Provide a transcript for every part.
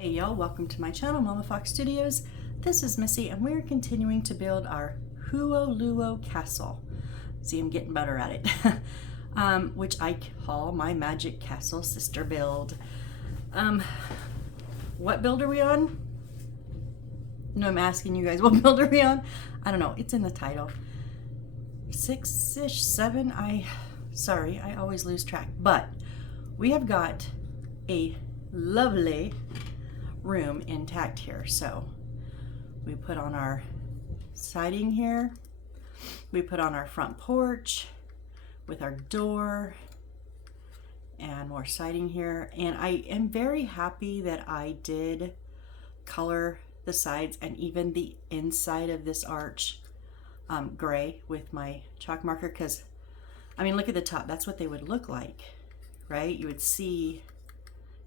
Hey y'all, welcome to my channel, Mama Fox Studios. This is Missy and we're continuing to build our Huoluo Castle. See, I'm getting better at it. Which I call my Magic Castle sister build. What build are we on? No, I'm asking you guys, what build are we on? I don't know, it's in the title. 6-ish, 7, sorry, I always lose track. But we have got a lovely room intact here. So we put on our siding here, we put on our front porch with our door and more siding here, and I am very happy that I did color the sides and even the inside of this arch gray with my chalk marker, because I mean, look at the top, that's what they would look like, right? You would see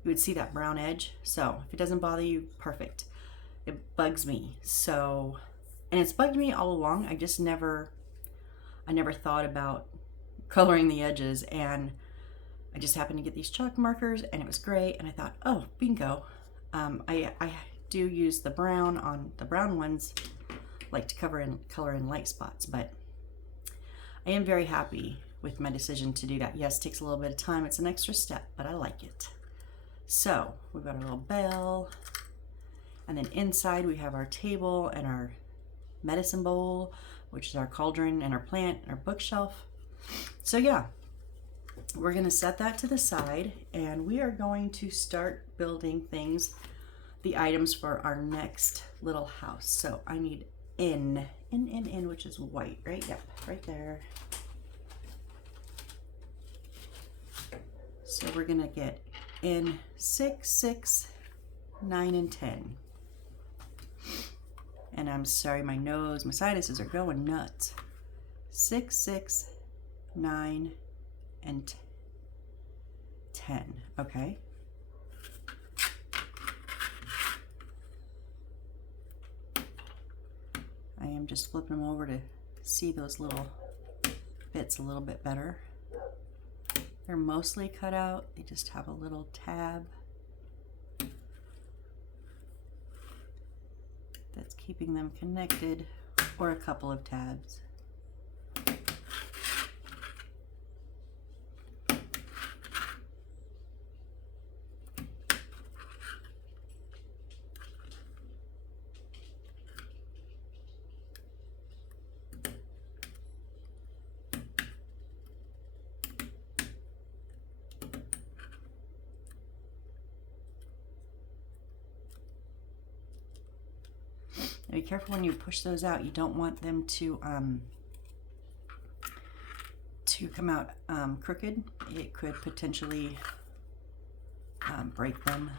that brown edge. So if it doesn't bother you, perfect. It bugs me. So, and it's bugged me all along. I never thought about coloring the edges, and I just happened to get these chalk markers and it was great. And I thought, oh, bingo. I do use the brown on the brown ones, like to color in light spots, but I am very happy with my decision to do that. Yes, it takes a little bit of time. It's an extra step, but I like it. So we've got our little bell, and then inside we have our table and our medicine bowl, which is our cauldron, and our plant and our bookshelf. So yeah, we're going to set that to the side and we are going to start building things, the items for our next little house. So I need in, which is white, right? Yep, right there. So we're going to get in 6, 6, 9, and 10. And I'm sorry, my sinuses are going nuts. 6, 6, 9, and 10. Okay. I am just flipping them over to see those little bits a little bit better. They're mostly cut out. They just have a little tab that's keeping them connected, or a couple of tabs. Be careful when you push those out. You don't want them to come out crooked. It could potentially break them.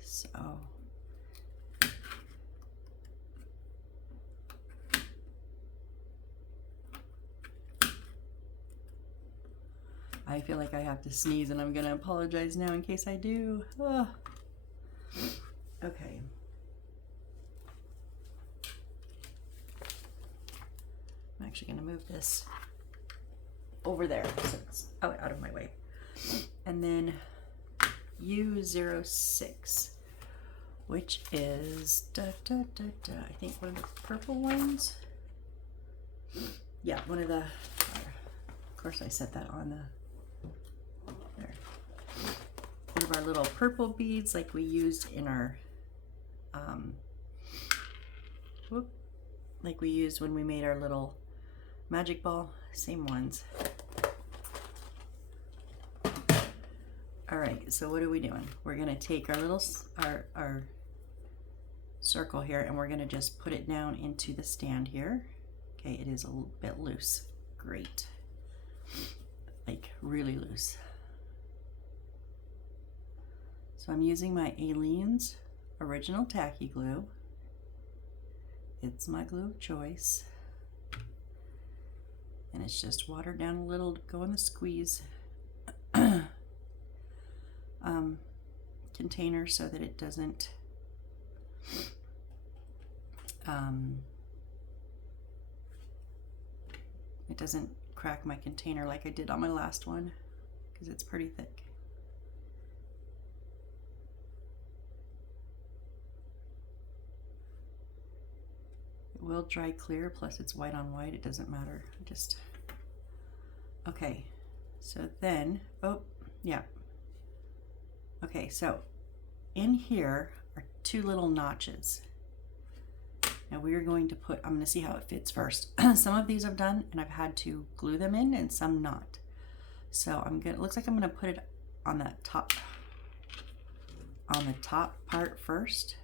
So I feel like I have to sneeze, and I'm gonna apologize now in case I do. Oh. Okay. I'm actually going to move this over there so it's out of my way. And then U06, which is I think one of the purple ones. Yeah, one of the, of course I set that on there. One of our little purple beads like we used in our like we used when we made our little magic ball, same ones. All right, so what are we doing? We're gonna take our little our circle here, and we're gonna just put it down into the stand here. Okay, it is a little bit loose. Great, like really loose. So I'm using my Aleene's original tacky glue. It's my glue of choice. And it's just watered down a little to go in the squeeze container so that it doesn't crack my container like I did on my last one, because it's pretty thick. will dry clear, plus it's white on white, it doesn't matter. Just, okay, so then, oh, yeah. Okay, so in here are two little notches. Now we are going to put, I'm going to see how it fits first. Some of these I've done and I've had to glue them in and some not. So I'm gonna, it looks like I'm gonna put it on the top part first.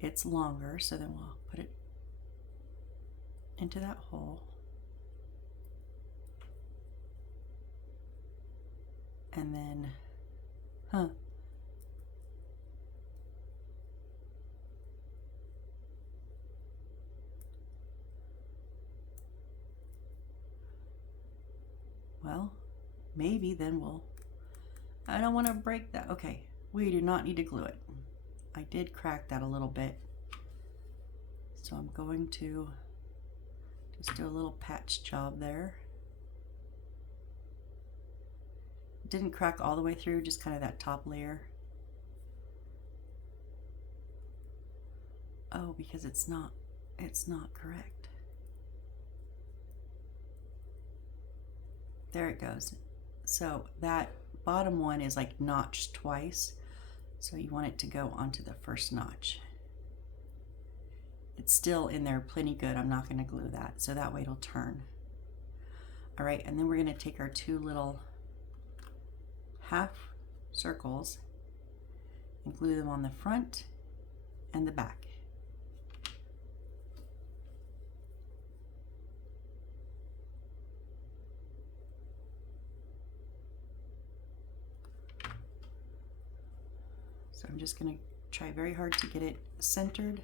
It's longer, so then we'll put it into that hole. And then, well, maybe then we'll, I don't want to break that. Okay, we do not need to glue it. I did crack that a little bit. So I'm going to just do a little patch job there. It didn't crack all the way through, just kind of that top layer. Oh, because it's not correct. There it goes. So that bottom one is like notched twice. So you want it to go onto the first notch. It's still in there plenty good. I'm not going to glue that, so that way it'll turn. All right, and then we're going to take our two little half circles and glue them on the front and the back. So I'm just going to try very hard to get it centered.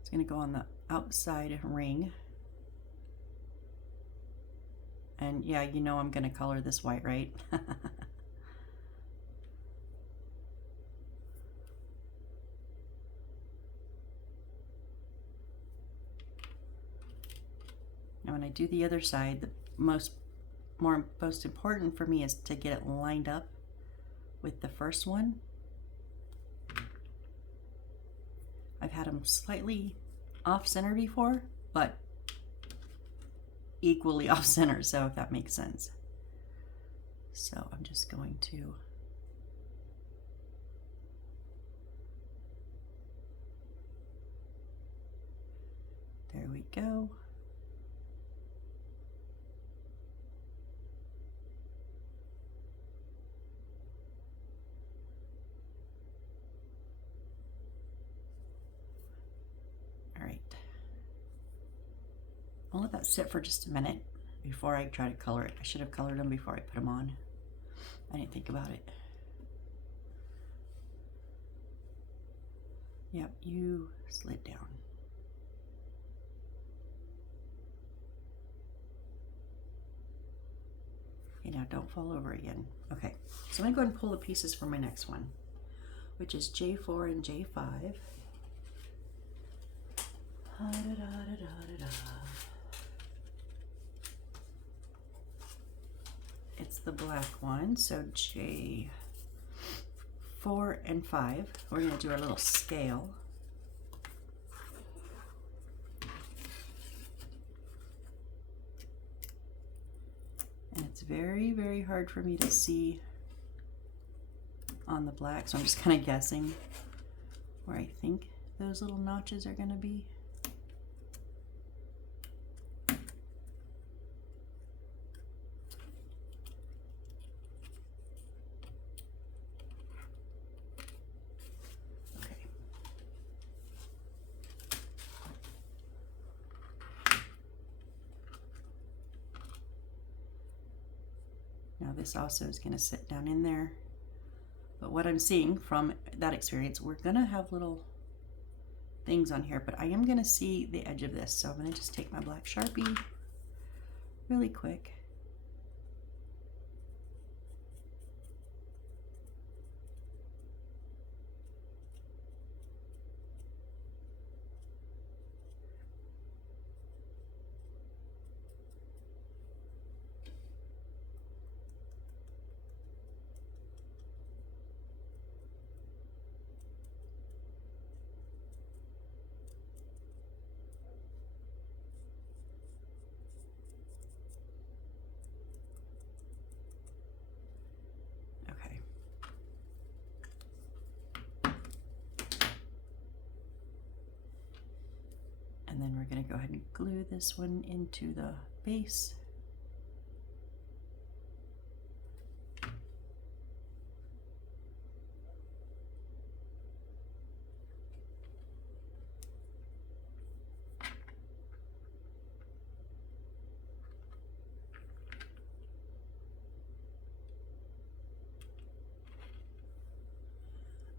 It's going to go on the outside ring. And yeah, you know I'm going to color this white, right? Now when I do the other side, the most important for me is to get it lined up with the first one. I've had them slightly off center before, but equally off center, so if that makes sense. So I'm just going to there we go. I'll let that sit for just a minute before I try to color it. I should have colored them before I put them on. I didn't think about it. Yep, you slid down. Okay, now don't fall over again. Okay, so I'm gonna go ahead and pull the pieces for my next one, which is J4 and J5. It's the black one, so J4 and 5. We're going to do our little scale. And it's very, very hard for me to see on the black, so I'm just kind of guessing where I think those little notches are going to be. Now this also is going to sit down in there. But what I'm seeing from that experience, we're going to have little things on here, but I am going to see the edge of this. So I'm going to just take my black Sharpie really quick. And then we're going to go ahead and glue this one into the base.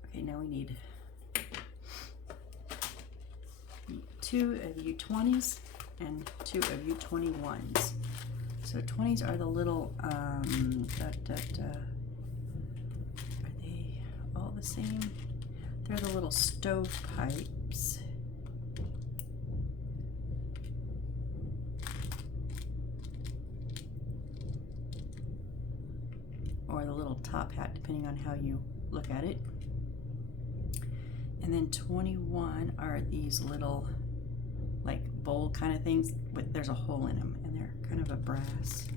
Okay, now we need 2 of U20s and 2 of U21s. So 20s are the little, are they all the same? They're the little stovepipes. Or the little top hat, depending on how you look at it. And then 21 are these little, like, bowl kind of things with, there's a hole in them, and they're kind of a brass.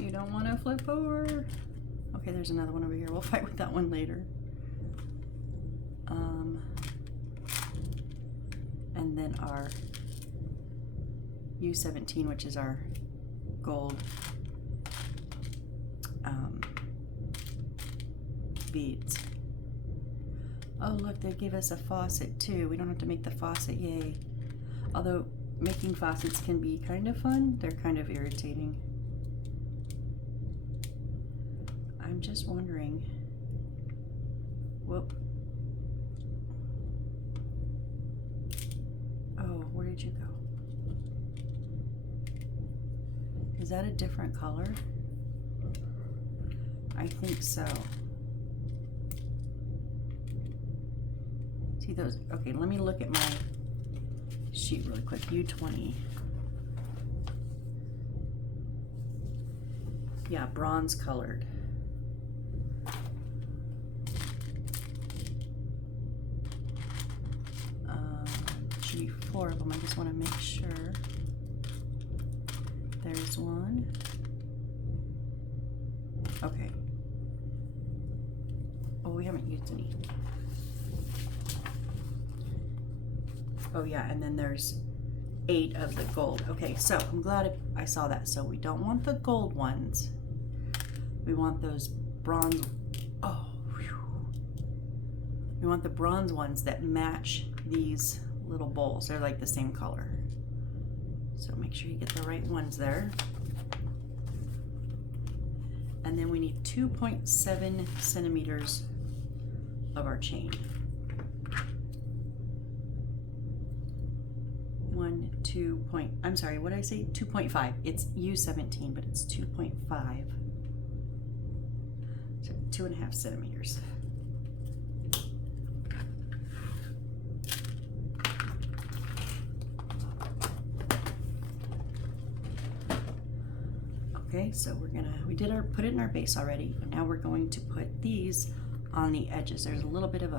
You don't want to flip over. Okay, there's another one over here. We'll fight with that one later. And then our U17, which is our gold beads. Oh look, they gave us a faucet too. We don't have to make the faucet, yay. Although making faucets can be kind of fun, they're kind of irritating. I'm just wondering, whoop. Oh, where did you go? Is that a different color? I think so. See those? Okay, let me look at my sheet really quick. U20. Yeah, bronze colored. Should be 4 of them. I just want to make sure. There's one. Okay. Oh, we haven't used any. Oh yeah, and then there's 8 of the gold. Okay, so I'm glad I saw that. So we don't want the gold ones. We want those bronze. Oh, whew. We want the bronze ones that match these little bowls. They're like the same color. So make sure you get the right ones there. And then we need 2.7 centimeters of our chain. 2 point, I'm sorry, what did I say? 2.5. It's U17, but it's 2.5. So 2.5 centimeters. Okay, so we put it in our base already, but now we're going to put these on the edges. There's a little bit of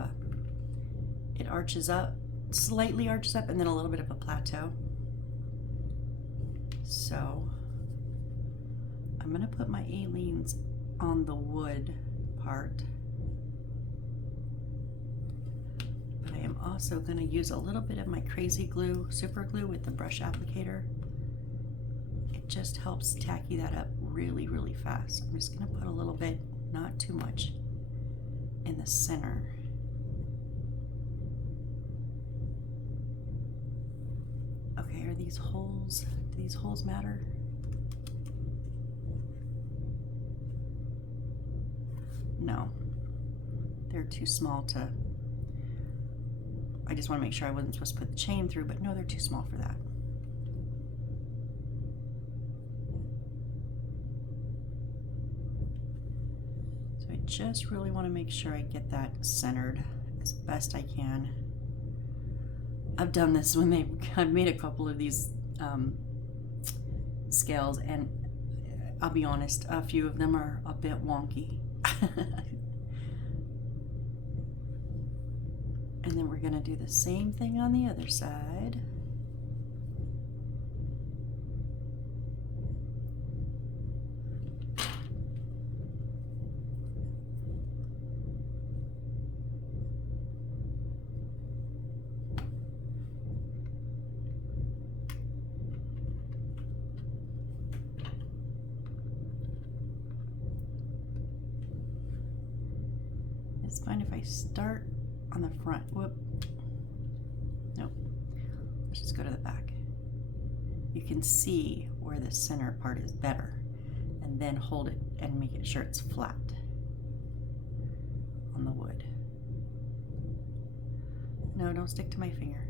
it arches up, slightly arches up, and then a little bit of a plateau. So I'm gonna put my A-leans on the wood part, but I am also gonna use a little bit of my crazy glue, super glue with the brush applicator. It just helps tacky that up really, really fast. I'm just gonna put a little bit, not too much, in the center. Okay, are these holes, do these holes matter? No, they're too small to, I just want to make sure I wasn't supposed to put the chain through, but no, they're too small for that. So I just really want to make sure I get that centered as best I can. I've done this when I've made a couple of these scales, and I'll be honest, a few of them are a bit wonky. And then we're going to do the same thing on the other side. it's fine if I start on the front. Whoop. Nope. Let's just go to the back. You can see where the center part is better, and then hold it and make it sure it's flat on the wood. No, don't stick to my finger.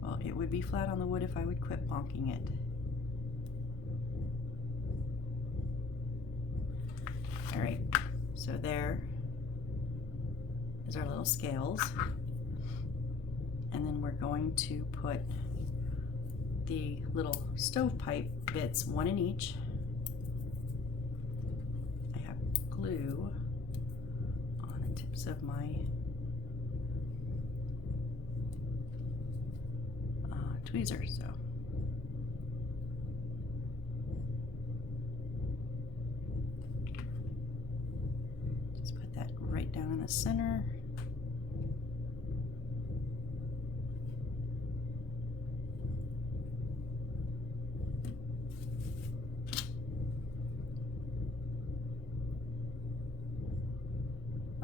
Well, it would be flat on the wood if I would quit bonking it. All right, so there is our little scales. And then we're going to put the little stovepipe bits, one in each. I have glue on the tips of my tweezers, so. Just put that right down in the center.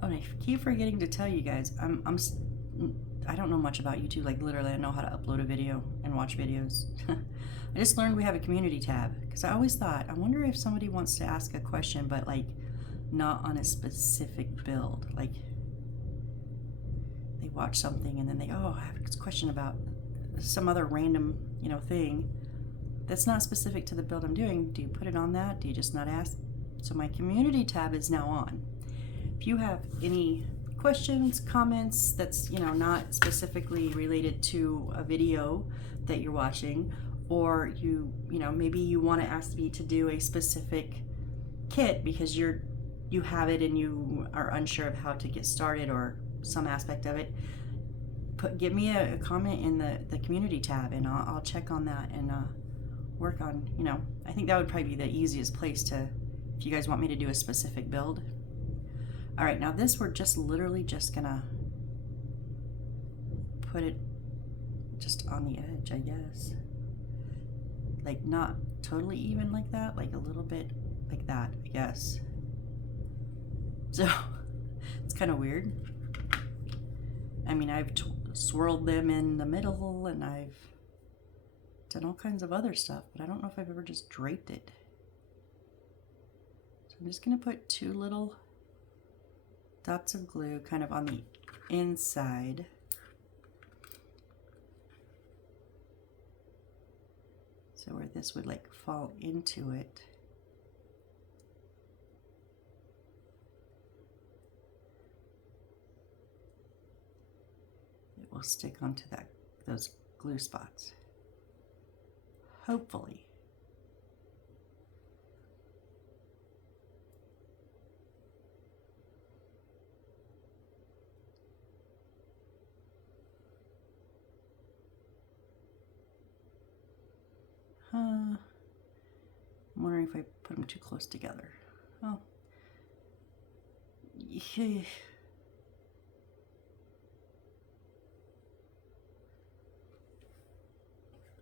Oh, and I keep forgetting to tell you guys, I don't know much about YouTube. Like literally, I know how to upload a video and watch videos. I just learned we have a community tab because I always thought, I wonder if somebody wants to ask a question, but like not on a specific build. Like they watch something and then they, oh, I have a question about some other random, you know, thing that's not specific to the build I'm doing. Do you put it on that? Do you just not ask? So my community tab is now on. If you have any questions, comments that's, you know, not specifically related to a video that you're watching, or you know, maybe you want to ask me to do a specific kit because you have it and you are unsure of how to get started or some aspect of it, give me a comment in the community tab and I'll check on that and work on, you know, I think that would probably be the easiest place to, if you guys want me to do a specific build. All right, now this we're just literally just gonna put it just on the edge, I guess. Like not totally even like that, like a little bit like that, I guess. So it's kind of weird. I mean, I've swirled them in the middle and I've done all kinds of other stuff, but I don't know if I've ever just draped it. So I'm just gonna put two little dots of glue kind of on the inside. So where this would like fall into it. It will stick onto those glue spots. Hopefully. I'm wondering if I put them too close together. Oh.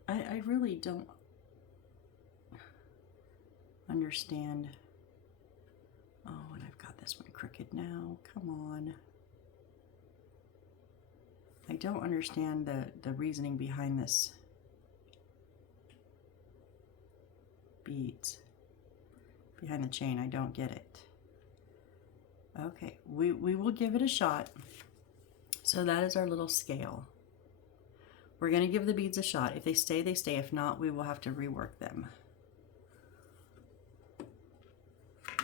I really don't understand. Oh, and I've got this one crooked now. Come on. I don't understand the reasoning behind this beads behind the chain. I don't get it. Okay, we will give it a shot. So that is our little scale. We're going to give the beads a shot. If they stay, they stay. If not, we will have to rework them.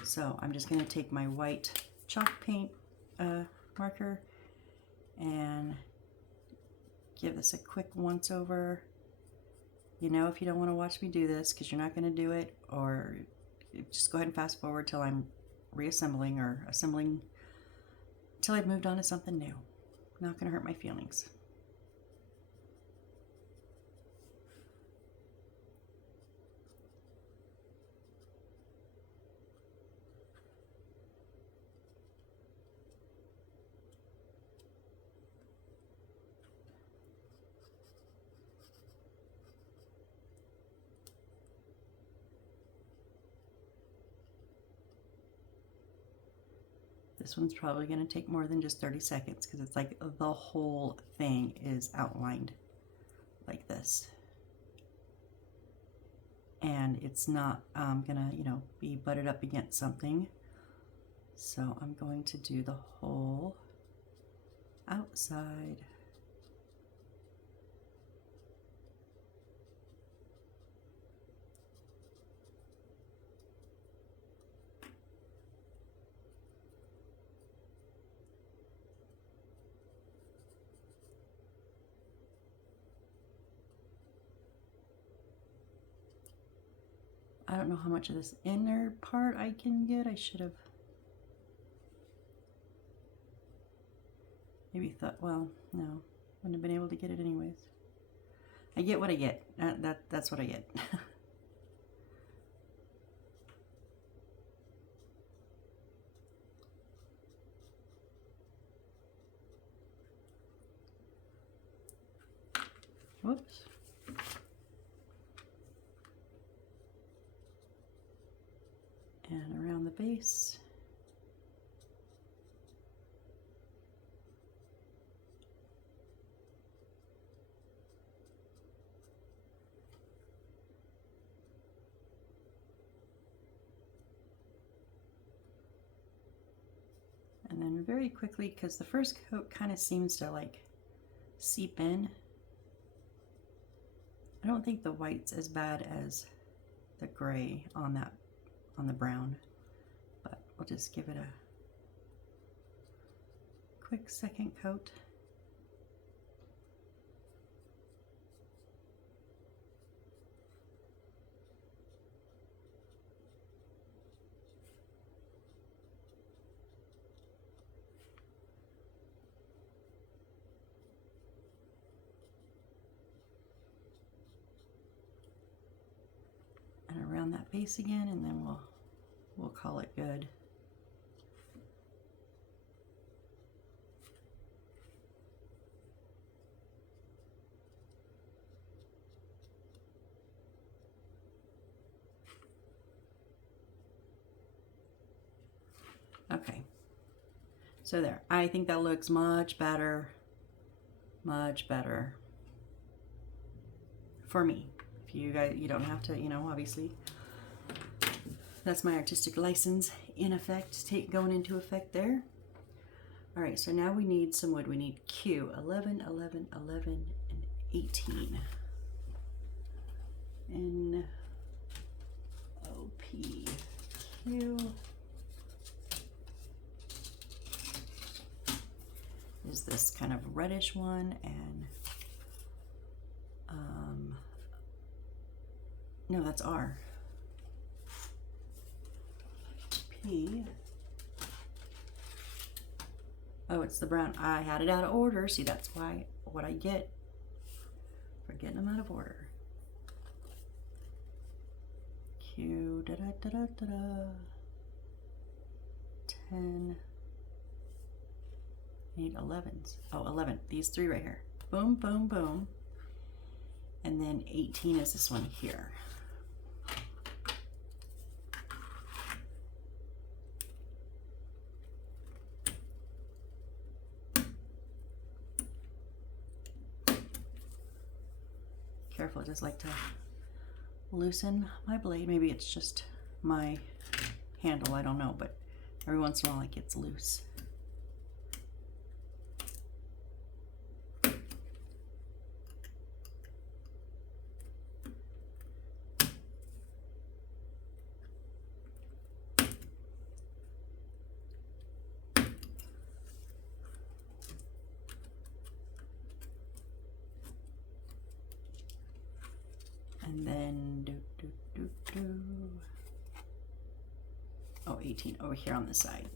So I'm just going to take my white chalk paint marker and give this a quick once over. You know, if you don't want to watch me do this because you're not going to do it, or just go ahead and fast forward till I'm reassembling or assembling till I've moved on to something new. Not going to hurt my feelings. This one's probably going to take more than just 30 seconds because it's like the whole thing is outlined like this. And it's not gonna, you know, be butted up against something. So I'm going to do the whole outside. I don't know how much of this inner part I can get. I should have maybe thought, well, no, wouldn't have been able to get it anyways. I get what I get. That's what I get. Whoops. And around the base. And then very quickly, because the first coat kind of seems to like seep in. I don't think the white's as bad as the gray on the brown, but we'll just give it a quick second coat. And around that base again, and then we'll call it good. Okay, so there. I think that looks much better for me. If you guys, you don't have to, you know, obviously that's my artistic license in effect, going into effect there. All right, so now we need some wood. We need Q, 11, 11, 11, and 18. N, O, P, Q. Is this kind of reddish one, and no, that's R. P. Oh, it's the brown. I had it out of order. See, that's why what I get for getting them out of order. Q, da da da da da da. 10. Need 11s. Oh, 11. These three right here. Boom, boom, boom. And then 18 is this one here. Careful, I just like to loosen my blade. Maybe it's just my handle, I don't know, but every once in a while it gets loose. And then oh, 18 over here on the side.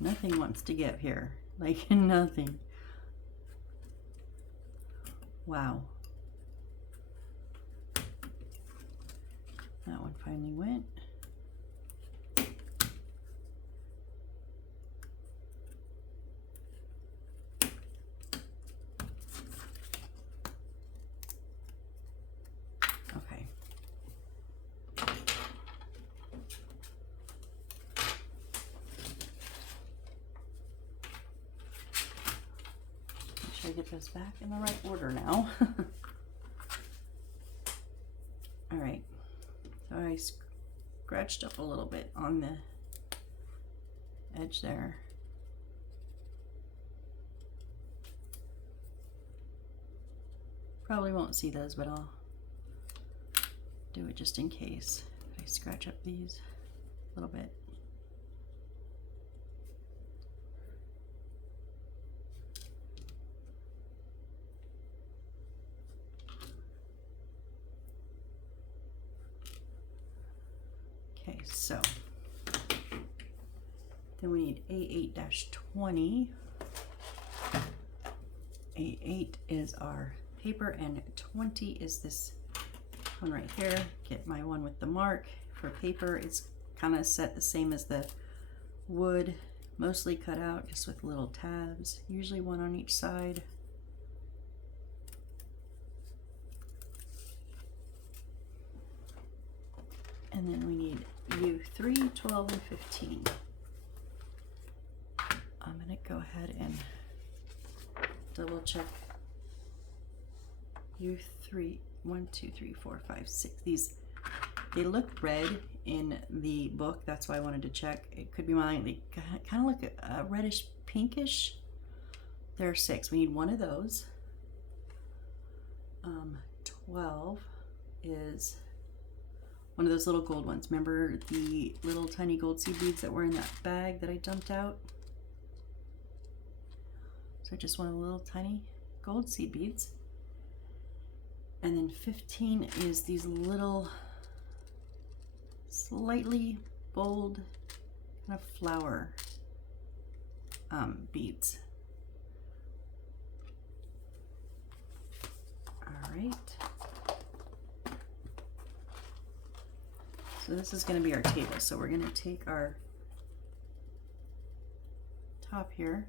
Nothing wants to give here, like nothing. Wow. That one finally went. get this back in the right order now. All right, so I scratched up a little bit on the edge there. Probably won't see those, but I'll do it just in case. I scratch up these a little bit. Okay, so then we need A8-20. A8 is our paper and 20 is this one right here. Get my one with the mark. For paper, it's kind of set the same as the wood, mostly cut out just with little tabs, usually one on each side. And then we need U3, 12, and 15. I'm gonna go ahead and double check U3, 1, 2, 3, 4, 5, 6. These, they look red in the book. That's why I wanted to check. It could be mine. They kind of look reddish pinkish. There are 6. We need one of those. 12 is one of those little gold ones. Remember the little tiny gold seed beads that were in that bag that I dumped out? So just one of the little tiny gold seed beads. And then 15 is these little slightly bold kind of flower beads. All right. So this is going to be our table. So we're going to take our top here.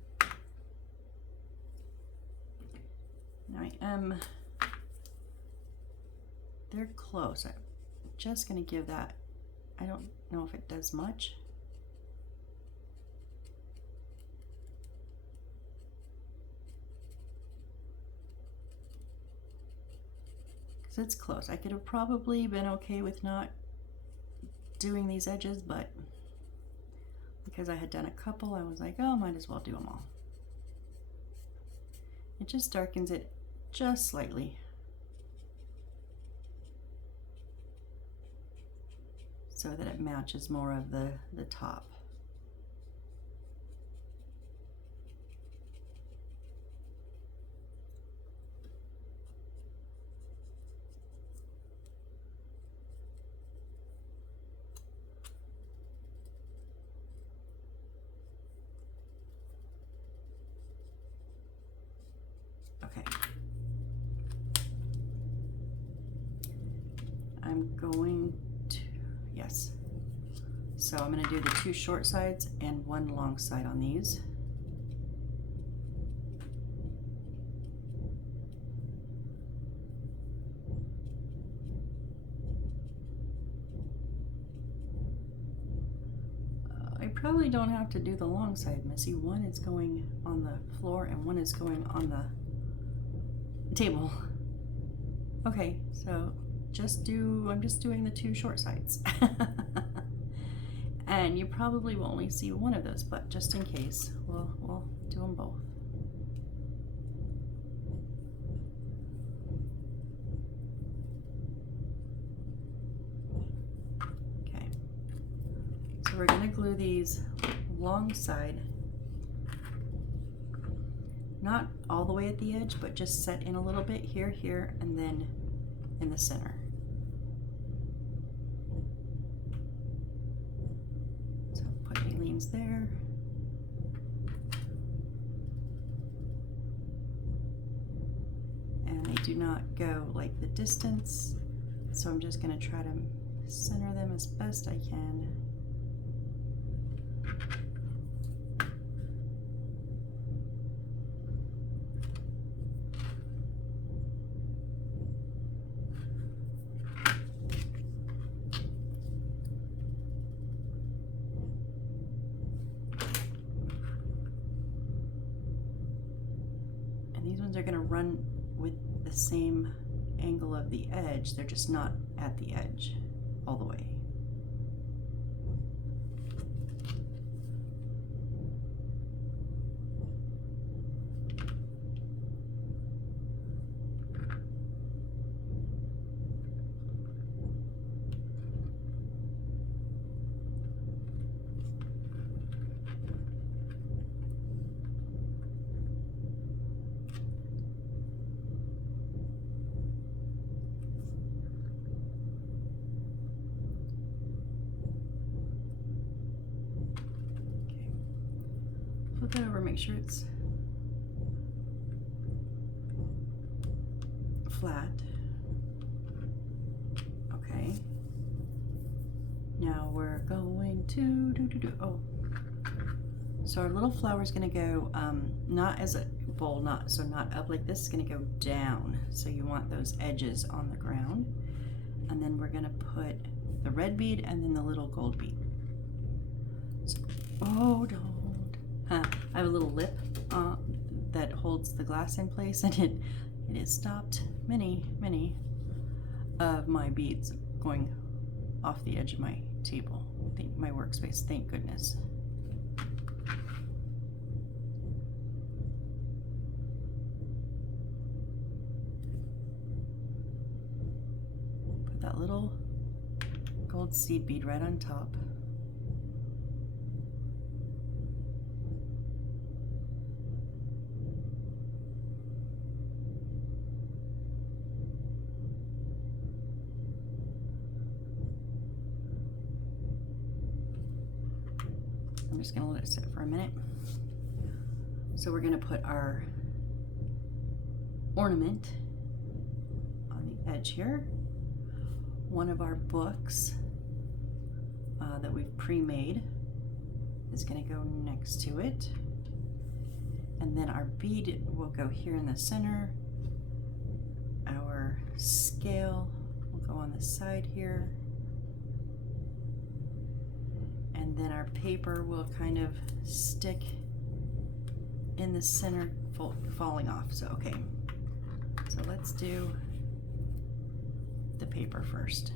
Now they're close. I'm just going to give that, I don't know if it does much. Because it's close. I could have probably been okay with not doing these edges, but because I had done a couple, I was like, oh, might as well do them all. It just darkens it just slightly. So that it matches more of the top. Okay. I'm going to, yes. So I'm going to do the 2 short sides and 1 long side on these. I probably don't have to do the long side, Missy. One is going on the floor and one is going on the table. Okay, so I'm just doing the 2 short sides. And you probably will only see one of those, but just in case, we'll do them both. Okay, so we're gonna glue these long side, not all the way at the edge, but just set in a little bit here, here, and then in the center. There. And they do not go like the distance, so I'm just going to try to center them as best I can. run with the same angle of the edge, they're just not at the edge all the way. Flip it over, make sure it's flat. Okay. Now we're going to oh. So our little flower is going to go not as a bowl, not up like this. It's going to go down. So you want those edges on the ground, and then we're going to put the red bead and then the little gold bead. So, oh, don't. I have a little lip that holds the glass in place, and it has stopped many of my beads going off the edge of my table, my workspace, thank goodness. Put that little gold seed bead right on top. I'm just going to let it sit for a minute. So we're going to put our ornament on the edge here. One of our books that we've pre-made is going to go next to it. And then our bead will go here in the center. Our scale will go on the side here. And then our paper will kind of stick in the center, falling off. So, okay. So let's do the paper first.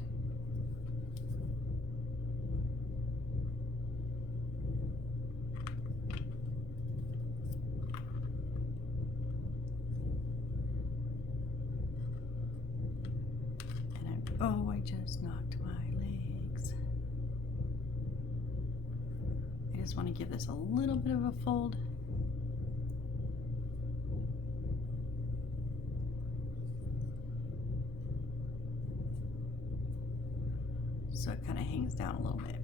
And I just knocked my legs. I just want to give this a little bit of a fold. So it kind of hangs down a little bit.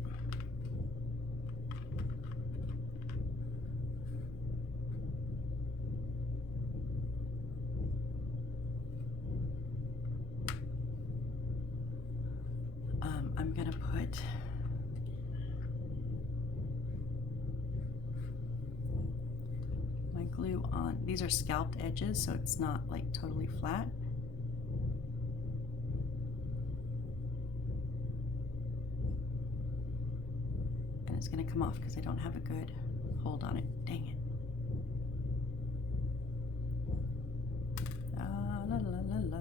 I'm gonna put my glue on. These are scalped edges, so it's not like totally flat. It's going to come off because I don't have a good hold on it. Dang it. La, la, la, la.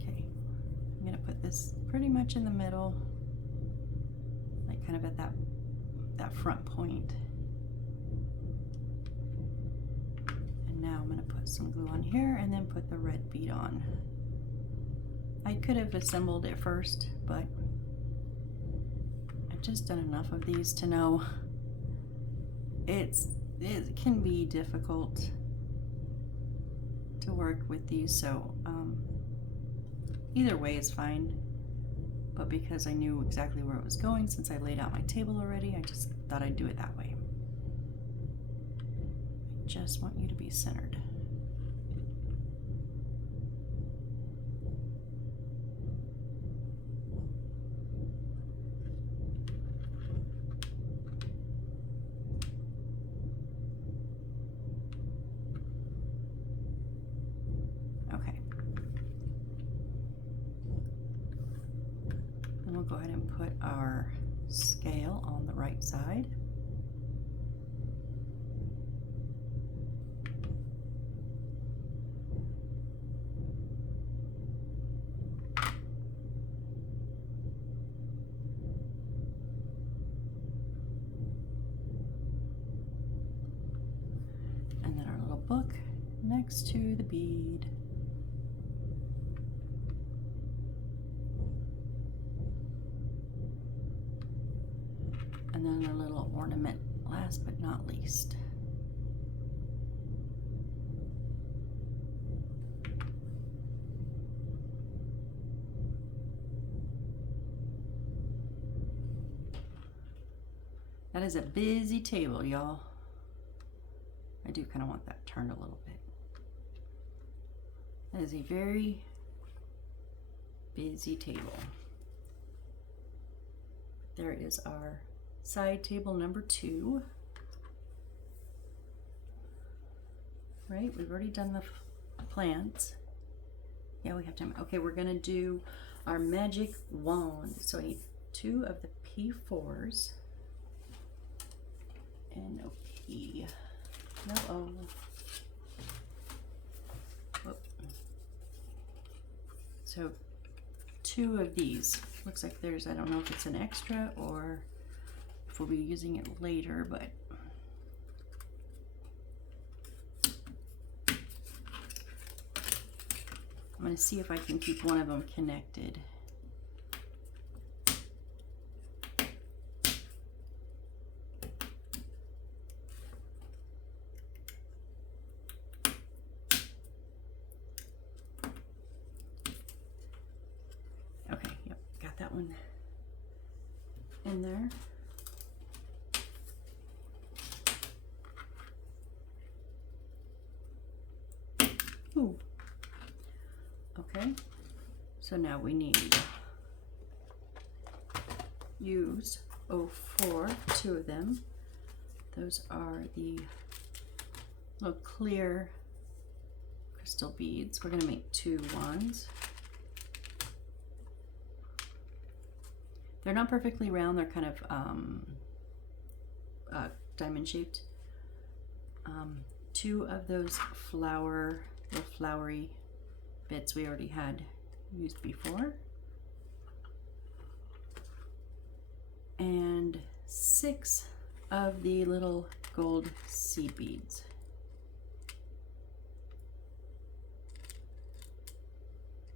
Okay, I'm going to put this pretty much in the middle, like kind of at that front point. Now I'm going to put some glue on here and then put the red bead on. I could have assembled it first, but I've just done enough of these to know it can be difficult to work with these, so either way is fine. But because I knew exactly where it was going, since I laid out my table already, I just thought I'd do it that way. Just want you to be centered. Okay. And we'll go ahead and put our scale on the right side. And then our little book next to the bead. And then a little ornament, last but not least. That is a busy table, y'all. I do kind of want that turned a little bit. That is a very busy table. There is our side table number 2. Right, we've already done the plants. Yeah, we have time. Okay, we're gonna do our magic wand. So I need 2 of the P4s and no P. No O. Whoop. So 2 of these. Looks like there's, I don't know if it's an extra or if we'll be using it later, but I'm going to see if I can keep one of them connected. Okay, yep, got that one in there. Ooh. Okay, so now we need use 04, 2 of them. Those are the little clear crystal beads. We're going to make 2 wands. They're not perfectly round, they're kind of diamond shaped. 2 of those little flowery bits we already had used before. And 6 of the little gold seed beads.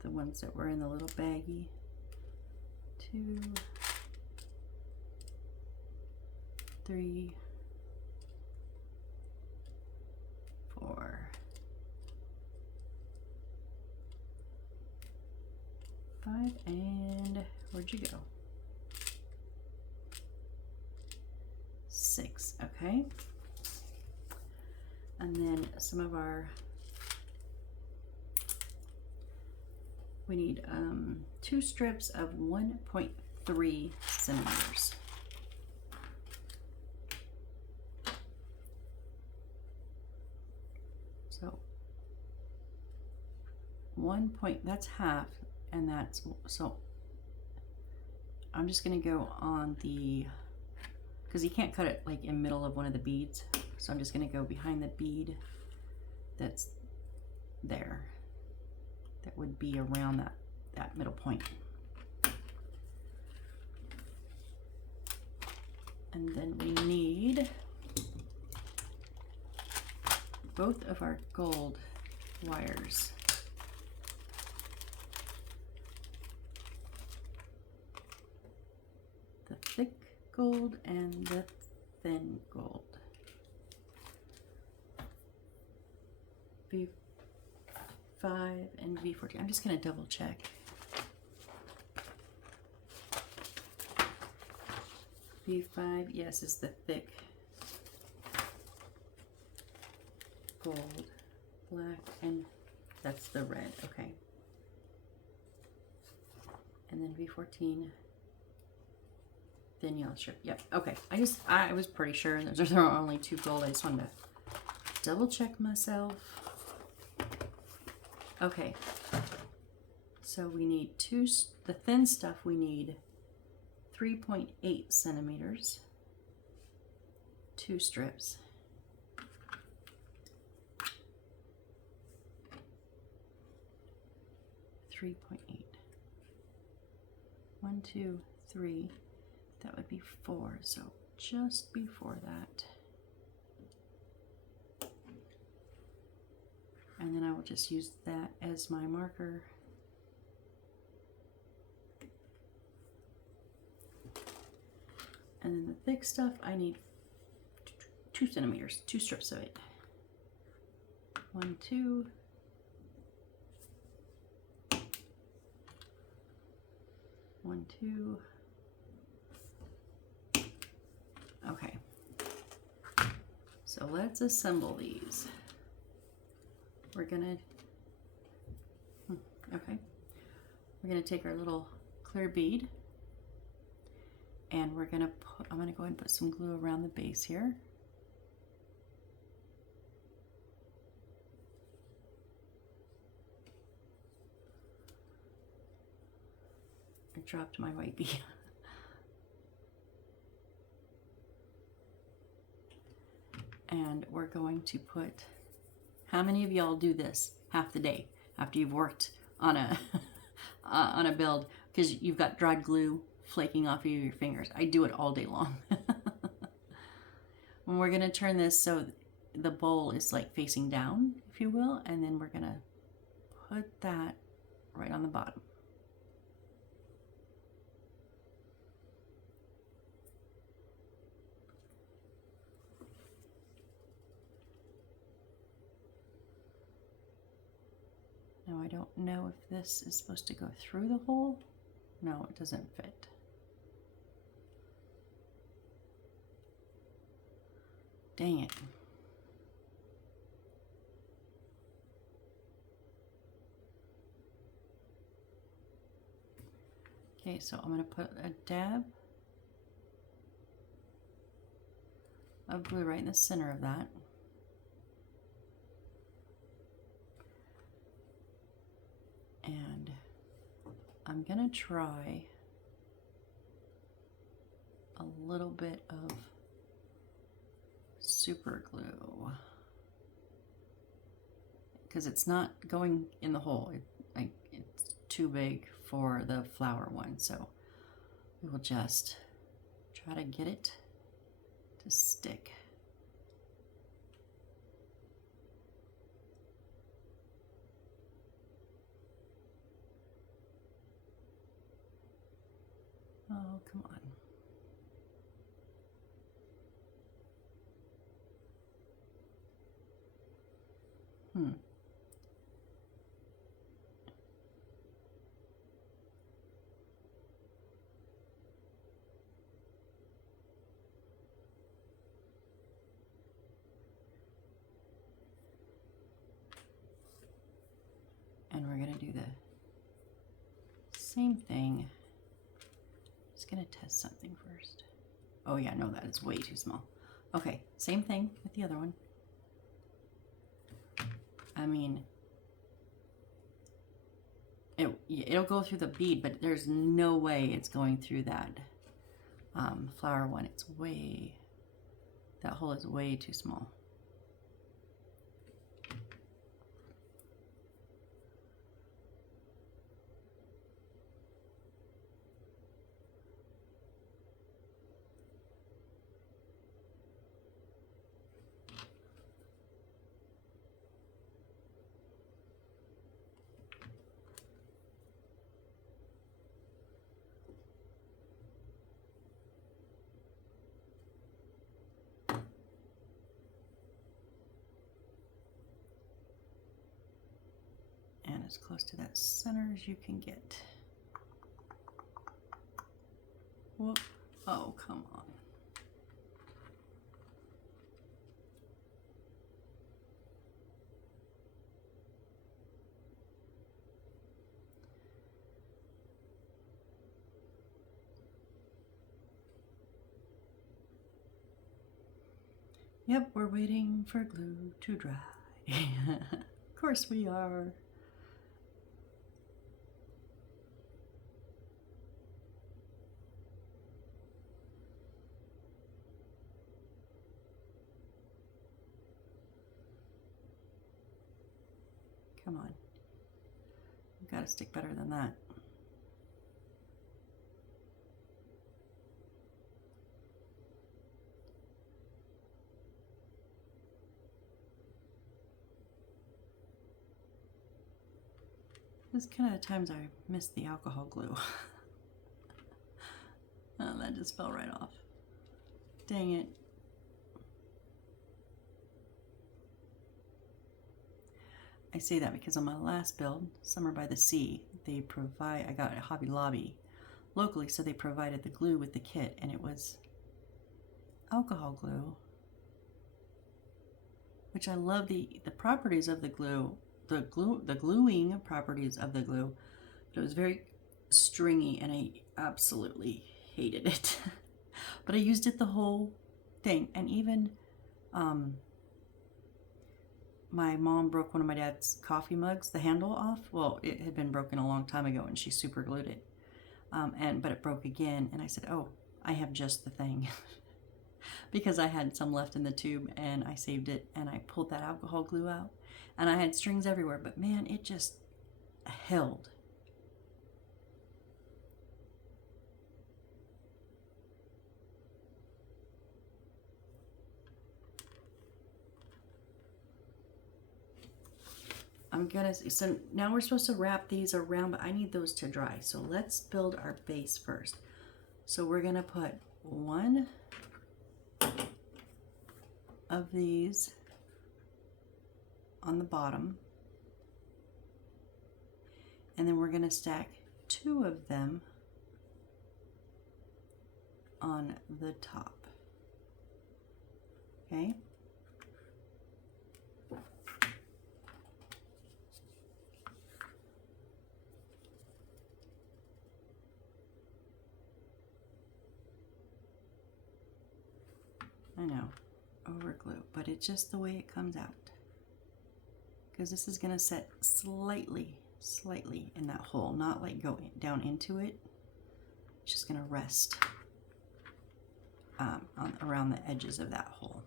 The ones that were in the little baggie. 2, 3, 4, 5, and where'd you go? 6, okay. And then some of our, we need 2 strips of 1.3 centimeters. So 1 that's half, and that's, so I'm just gonna go on the, because you can't cut it like in the middle of one of the beads, so I'm just gonna go behind the bead that's there, that would be around that middle point. And then we need both of our gold wires. The thick gold and the thin gold. V5 and V14. I'm just going to double check. V5, yes, is the thick gold, black, and that's the red, okay. And then V14, thin yellow strip, yep, okay. I was pretty sure there are only 2 gold. I just wanted to double check myself. Okay, so we need the thin stuff we need 3.8 centimeters, 2 strips. One, two, three. That would be 4. So just before that. And then I will just use that as my marker. And then the thick stuff, I need 2 centimeters, 2 strips of it. 1, 2. One, 2. Okay. So let's assemble these. We're gonna, okay. We're gonna take our little clear bead and we're gonna put, I'm gonna go ahead and put some glue around the base here. I dropped my white bead. And we're going to put, how many of y'all do this half the day after you've worked on a on a build because you've got dried glue flaking off of your fingers? I do it all day long. When we're gonna turn this so the bowl is like facing down, if you will, and then we're gonna put that right on the bottom. Now I don't know if this is supposed to go through the hole. No, it doesn't fit. Dang it. Okay, so I'm going to put a dab of glue right in the center of that. And I'm gonna try a little bit of super glue because it's not going in the hole. It's too big for the flower one, so we will just try to get it to stick. Oh, come on. And we're going to do the same thing. Just going to test something first. Oh yeah, no, that is way too small. Okay, same thing with the other one. I mean, it'll go through the bead, but there's no way it's going through that flower one. It's way, that hole is way too small. And as close to that center as you can get. Whoop. Oh, come on. Yep, we're waiting for glue to dry. Of course we are. gotta stick better than that. This is kind of the times I missed the alcohol glue. Oh, that just fell right off. Dang it. I say that because on my last build, Summer by the Sea, I got a Hobby Lobby locally, so they provided the glue with the kit, and it was alcohol glue, which I love the properties of the glue, the gluing properties of the glue, but it was very stringy, and I absolutely hated it. But I used it the whole thing, and even my mom broke one of my dad's coffee mugs, the handle off. Well, it had been broken a long time ago, and she super glued it. But it broke again, and I said, oh, I have just the thing. Because I had some left in the tube, and I saved it, and I pulled that alcohol glue out, and I had strings everywhere, but man, it just held. So now we're supposed to wrap these around, but I need those to dry. So let's build our base first. So we're gonna put one of these on the bottom, and then we're gonna stack two of them on the top. Okay. I know, over glue, but it's just the way it comes out. Because this is gonna set slightly in that hole, not like go down into it. It's just gonna rest around the edges of that hole.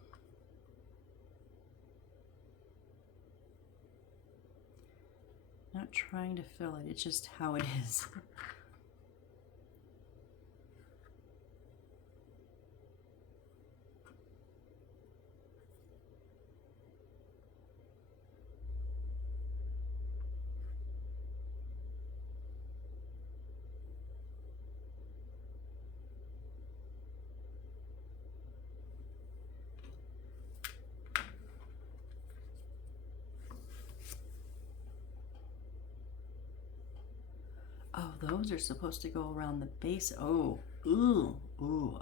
Not trying to fill it, it's just how it is. Oh, those are supposed to go around the base. Oh, ooh,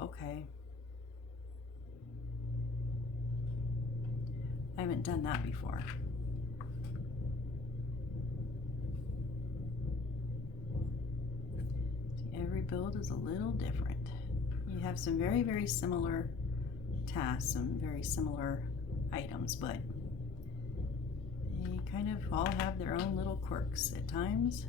okay. I haven't done that before. See, every build is a little different. You have some very, very similar tasks, some very similar items, but they kind of all have their own little quirks at times.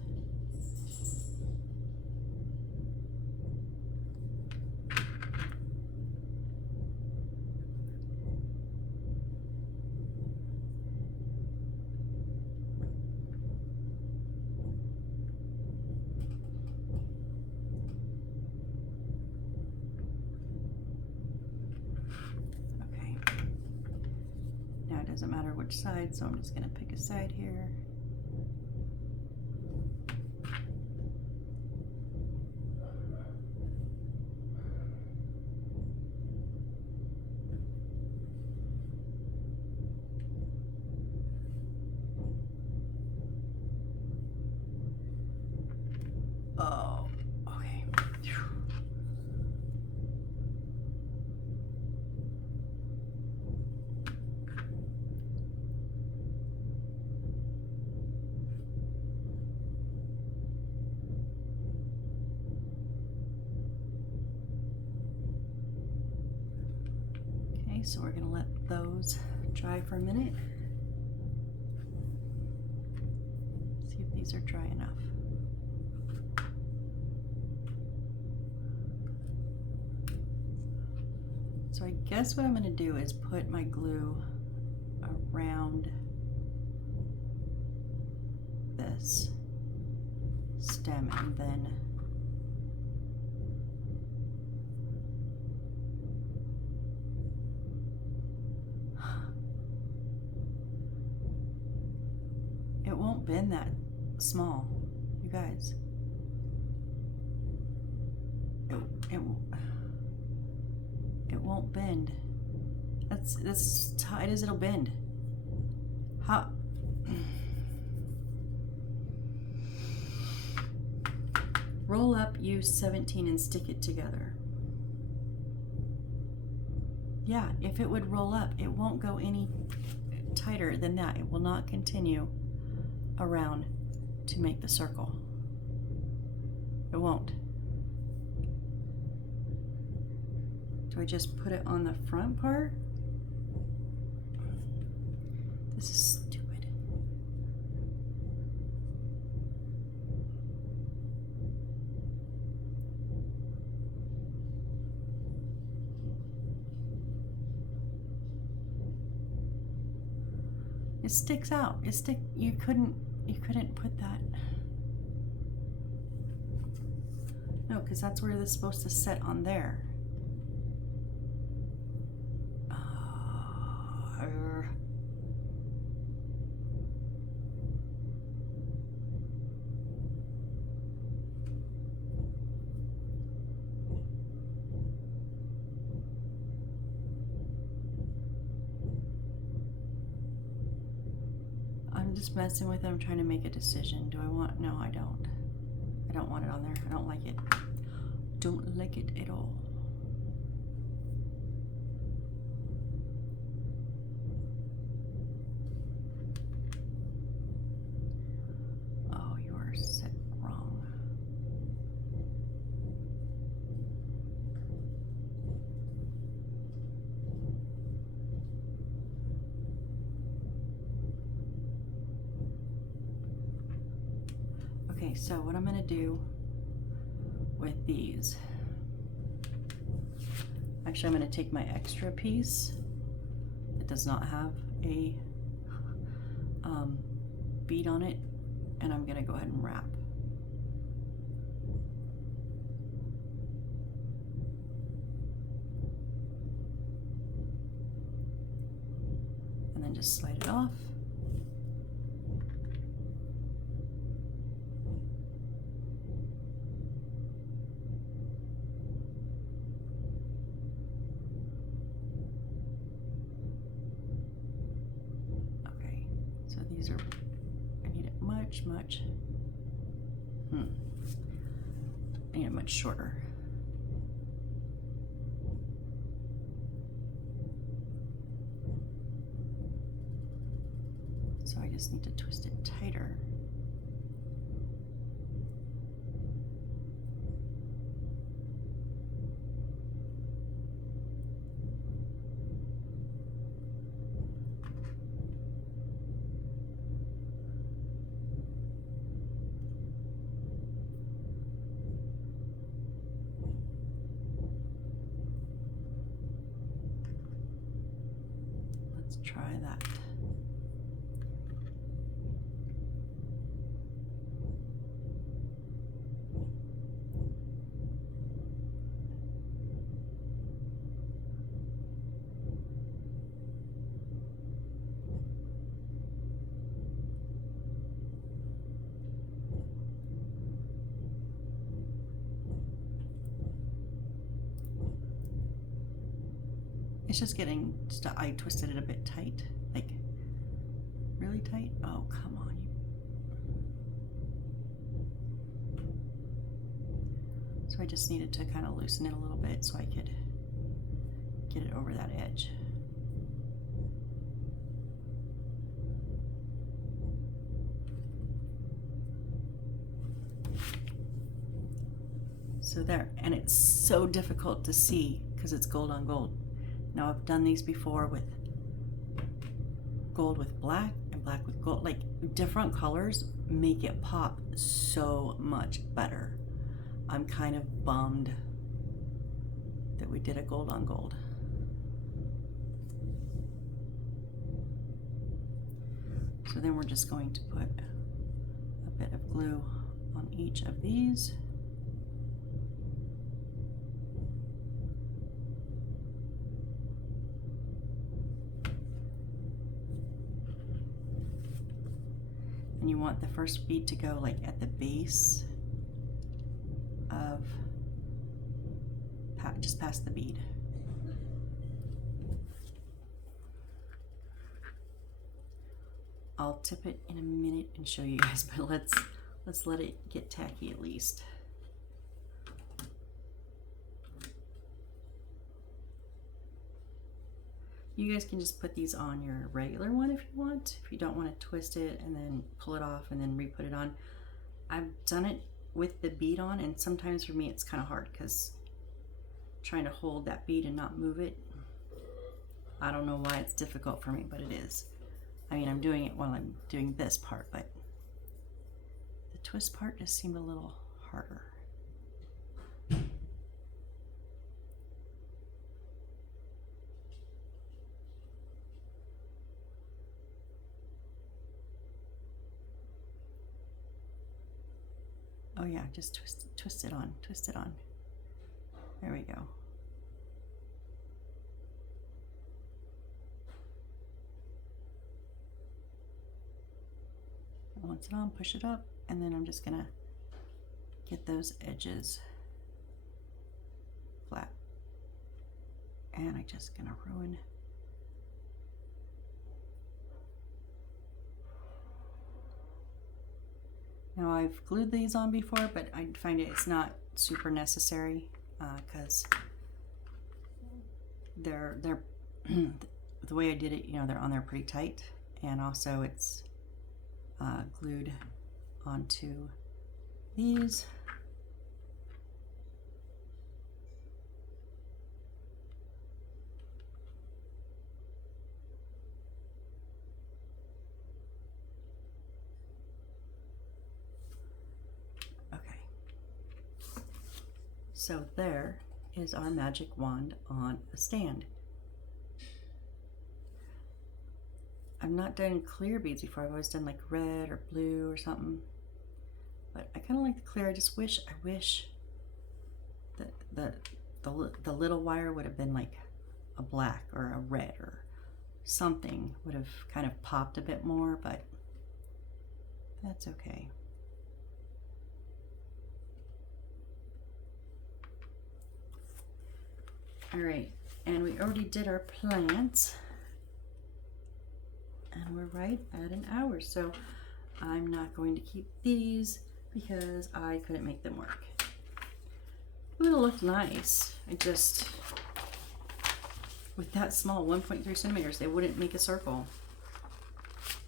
Doesn't matter which side, so I'm just going to pick a side here. Oh, okay. So we're going to let those dry for a minute. See if these are dry enough. So I guess what I'm going to do is put my glue around this. stem, and then it won't bend that small, you guys. It won't bend. That's as tight as it'll bend. How? Roll up, use 17 and stick it together. Yeah, if it would roll up, it won't go any tighter than that. It will not continue around to make the circle. It won't. Do I just put it on the front part? This is stupid. It sticks out. You couldn't put that. No, because that's where it's supposed to sit on there. I'm just messing with it. I'm trying to make a decision. Do I want? No, I don't. I don't want it on there. I don't like it. Don't like it at all. Oh, you are set wrong. Okay, so what I'm going to do with these, actually I'm going to take my extra piece that does not have a bead on it, and I'm going to go ahead and wrap. And then just slide it off. These are, I need it much, I need it much shorter. So I just need to twist it tighter. Try that. It's just getting stuck. I twisted it a bit tight, like really tight. Oh, come on. So I just needed to kind of loosen it a little bit so I could get it over that edge. So there, and it's so difficult to see because it's gold on gold. Now I've done these before with gold with black and black with gold. Like different colors make it pop so much better. I'm kind of bummed that we did a gold on gold. So then we're just going to put a bit of glue on each of these. And you want the first bead to go like at the base of, just past the bead. I'll tip it in a minute and show you guys, but let's let it get tacky at least. You guys can just put these on your regular one if you want, if you don't want to twist it and then pull it off and then re-put it on. I've done it with the bead on, and sometimes for me it's kind of hard because trying to hold that bead and not move it, I don't know why it's difficult for me, but it is. I mean, I'm doing it while I'm doing this part, but the twist part just seemed a little harder. Oh yeah, just twist it on, twist it on. There we go. Once it's on, push it up, and then I'm just gonna get those edges flat. And I'm just gonna ruin. Now I've glued these on before, but I find it's not super necessary because they're the way I did it, you know, they're on there pretty tight, and also it's glued onto these. Okay, so there is our magic wand on a stand. I've not done clear beads before. I've always done like red or blue or something, but I kind of like the clear. I wish that the little wire would have been like a black or a red or something, would have kind of popped a bit more, but that's okay. All right, and we already did our plants. And we're right at an hour, so I'm not going to keep these because I couldn't make them work. It would have looked nice. I just, with that small 1.3 centimeters, they wouldn't make a circle.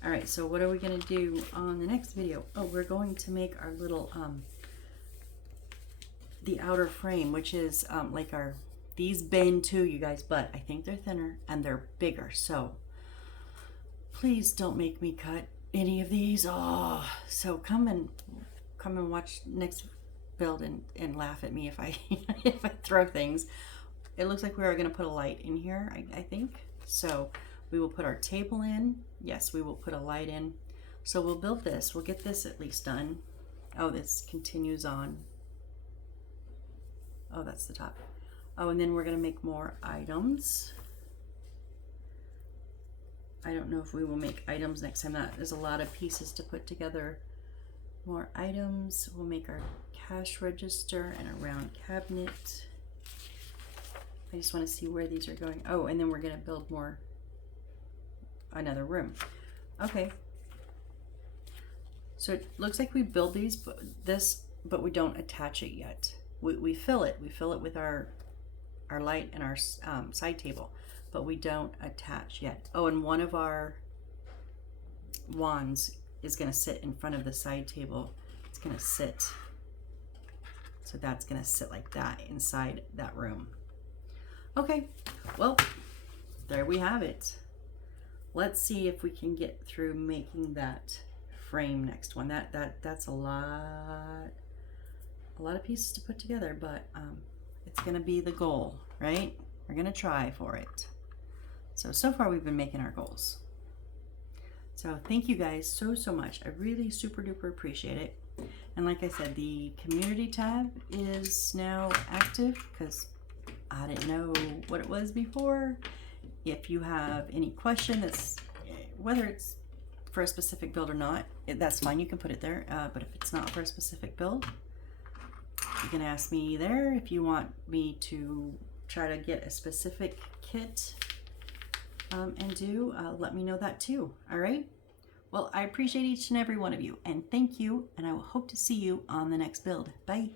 All right, so what are we gonna do on the next video? Oh, we're going to make our little, the outer frame, which is like these bend too, you guys, but I think they're thinner and they're bigger, so please don't make me cut any of these. Oh, so come and watch next build and laugh at me if I if I throw things. It looks like we are going to put a light in here, I think. So we will put our table in. Yes, we will put a light in. So we'll build this. We'll get this at least done. Oh, this continues on. Oh, that's the top. Oh, and then we're going to make more items. I don't know if we will make items next time. There's a lot of pieces to put together. More items. We'll make our cash register and a round cabinet. I just want to see where these are going. Oh, and then we're going to build another room. Okay. So it looks like we build but we don't attach it yet. We fill it. We fill it with our light and our side table, but we don't attach yet. Oh, and one of our wands is going to sit in front of the side table. It's going to sit, so that's going to sit like that inside that room. Okay, well, there we have it. Let's see if we can get through making that frame next one. That's a lot of pieces to put together, but it's going to be the goal, right? We're going to try for it. So far we've been making our goals. So thank you guys so much. I really super duper appreciate it. And like I said, the community tab is now active because I didn't know what it was before. If you have any question that's, whether it's for a specific build or not, that's fine, you can put it there. But if it's not for a specific build, you can ask me there. If you want me to try to get a specific kit and do, let me know that too. All right. Well, I appreciate each and every one of you, and thank you, and I will hope to see you on the next build. Bye.